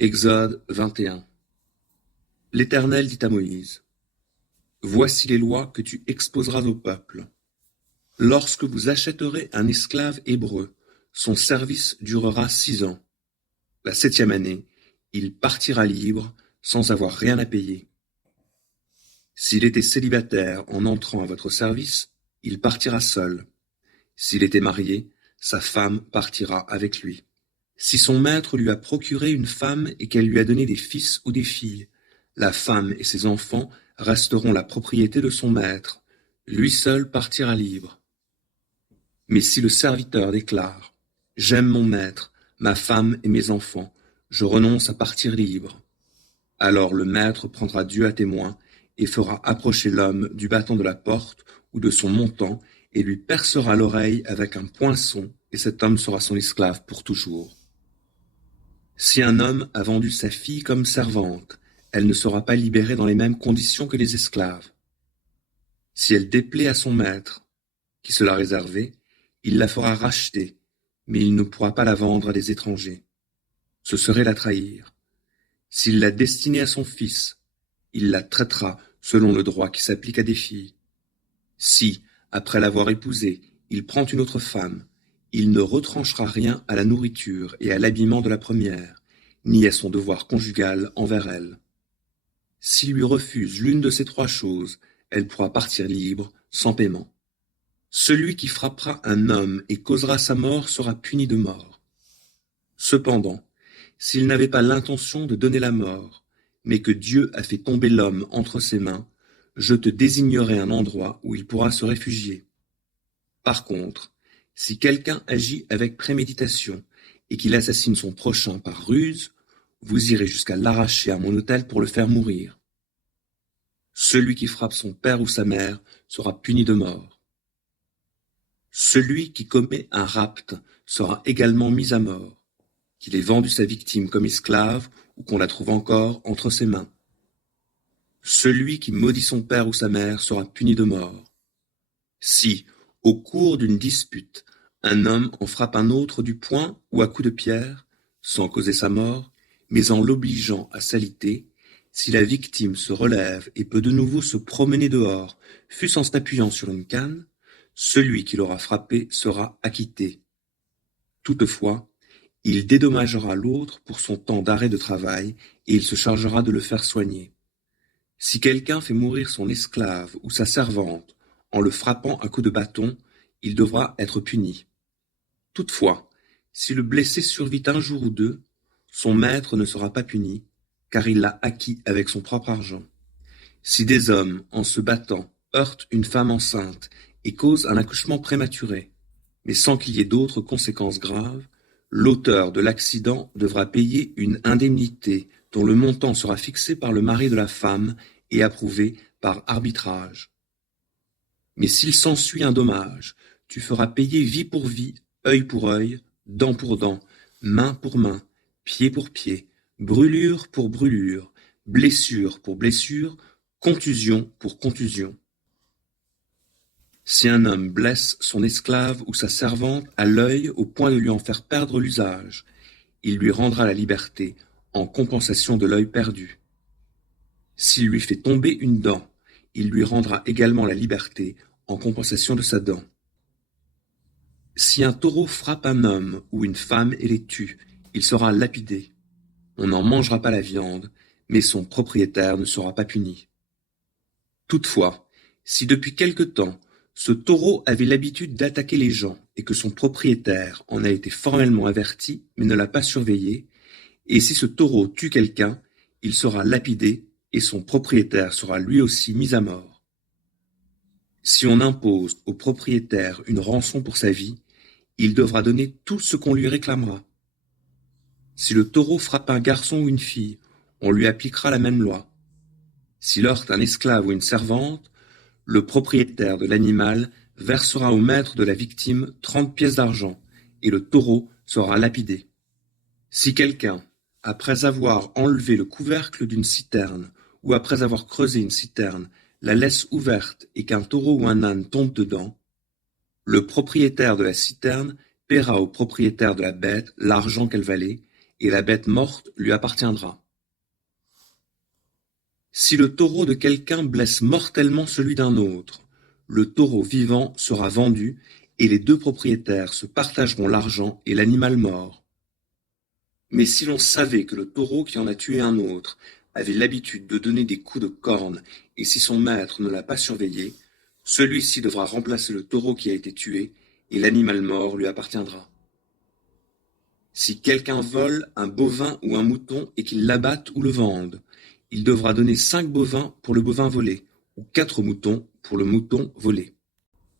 Exode 21. L'Éternel dit à Moïse: Voici les lois que tu exposeras au peuple. Lorsque vous achèterez un esclave hébreu, son service durera 6 ans. La 7e année, il partira libre, sans avoir rien à payer. S'il était célibataire en entrant à votre service, il partira seul. S'il était marié, sa femme partira avec lui. Si son maître lui a procuré une femme et qu'elle lui a donné des fils ou des filles, la femme et ses enfants resteront la propriété de son maître. Lui seul partira libre. Mais si le serviteur déclare: J'aime mon maître, ma femme et mes enfants, je renonce à partir libre, alors le maître prendra Dieu à témoin et fera approcher l'homme du battant de la porte ou de son montant et lui percera l'oreille avec un poinçon, et cet homme sera son esclave pour toujours. Si un homme a vendu sa fille comme servante, elle ne sera pas libérée dans les mêmes conditions que les esclaves. Si elle déplaît à son maître, qui se l'a réservée, il la fera racheter, mais il ne pourra pas la vendre à des étrangers. Ce serait la trahir. S'il l'a destinée à son fils, il la traitera selon le droit qui s'applique à des filles. Si, après l'avoir épousée, il prend une autre femme, il ne retranchera rien à la nourriture et à l'habillement de la première, ni à son devoir conjugal envers elle. S'il lui refuse l'une de ces 3 choses, elle pourra partir libre, sans paiement. Celui qui frappera un homme et causera sa mort sera puni de mort. Cependant, s'il n'avait pas l'intention de donner la mort, mais que Dieu a fait tomber l'homme entre ses mains, je te désignerai un endroit où il pourra se réfugier. Par contre, si quelqu'un agit avec préméditation et qu'il assassine son prochain par ruse, vous irez jusqu'à l'arracher à mon autel pour le faire mourir. Celui qui frappe son père ou sa mère sera puni de mort. Celui qui commet un rapt sera également mis à mort, qu'il ait vendu sa victime comme esclave ou qu'on la trouve encore entre ses mains. Celui qui maudit son père ou sa mère sera puni de mort. Si, au cours d'une dispute, un homme en frappe un autre du poing ou à coups de pierre, sans causer sa mort, mais en l'obligeant à s'aliter, si la victime se relève et peut de nouveau se promener dehors, fût-ce en s'appuyant sur une canne, celui qui l'aura frappé sera acquitté. Toutefois, il dédommagera l'autre pour son temps d'arrêt de travail et il se chargera de le faire soigner. Si quelqu'un fait mourir son esclave ou sa servante en le frappant à coups de bâton, il devra être puni. Toutefois, si le blessé survit 1 jour ou 2, son maître ne sera pas puni, car il l'a acquis avec son propre argent. Si des hommes, en se battant, heurtent une femme enceinte et causent un accouchement prématuré, mais sans qu'il y ait d'autres conséquences graves, l'auteur de l'accident devra payer une indemnité dont le montant sera fixé par le mari de la femme et approuvé par arbitrage. Mais s'il s'ensuit un dommage, tu feras payer vie pour vie, œil pour œil, dent pour dent, main pour main, pied pour pied, brûlure pour brûlure, blessure pour blessure, contusion pour contusion. Si un homme blesse son esclave ou sa servante à l'œil au point de lui en faire perdre l'usage, il lui rendra la liberté en compensation de l'œil perdu. S'il lui fait tomber une dent, il lui rendra également la liberté en compensation de sa dent. Si un taureau frappe un homme ou une femme et les tue, il sera lapidé. On n'en mangera pas la viande, mais son propriétaire ne sera pas puni. Toutefois, si depuis quelque temps, ce taureau avait l'habitude d'attaquer les gens et que son propriétaire en a été formellement averti mais ne l'a pas surveillé, et si ce taureau tue quelqu'un, il sera lapidé et son propriétaire sera lui aussi mis à mort. Si on impose au propriétaire une rançon pour sa vie, il devra donner tout ce qu'on lui réclamera. Si le taureau frappe un garçon ou une fille, on lui appliquera la même loi. S'il heurte un esclave ou une servante, le propriétaire de l'animal versera au maître de la victime 30 pièces d'argent, et le taureau sera lapidé. Si quelqu'un, après avoir enlevé le couvercle d'une citerne, ou après avoir creusé une citerne, la laisse ouverte et qu'un taureau ou un âne tombe dedans, le propriétaire de la citerne paiera au propriétaire de la bête l'argent qu'elle valait, et la bête morte lui appartiendra. Si le taureau de quelqu'un blesse mortellement celui d'un autre, le taureau vivant sera vendu et les deux propriétaires se partageront l'argent et l'animal mort. Mais si l'on savait que le taureau qui en a tué un autre avait l'habitude de donner des coups de corne, et si son maître ne l'a pas surveillé, celui-ci devra remplacer le taureau qui a été tué, et l'animal mort lui appartiendra. Si quelqu'un vole un bovin ou un mouton et qu'il l'abatte ou le vende, il devra donner 5 bovins pour le bovin volé, ou 4 moutons pour le mouton volé.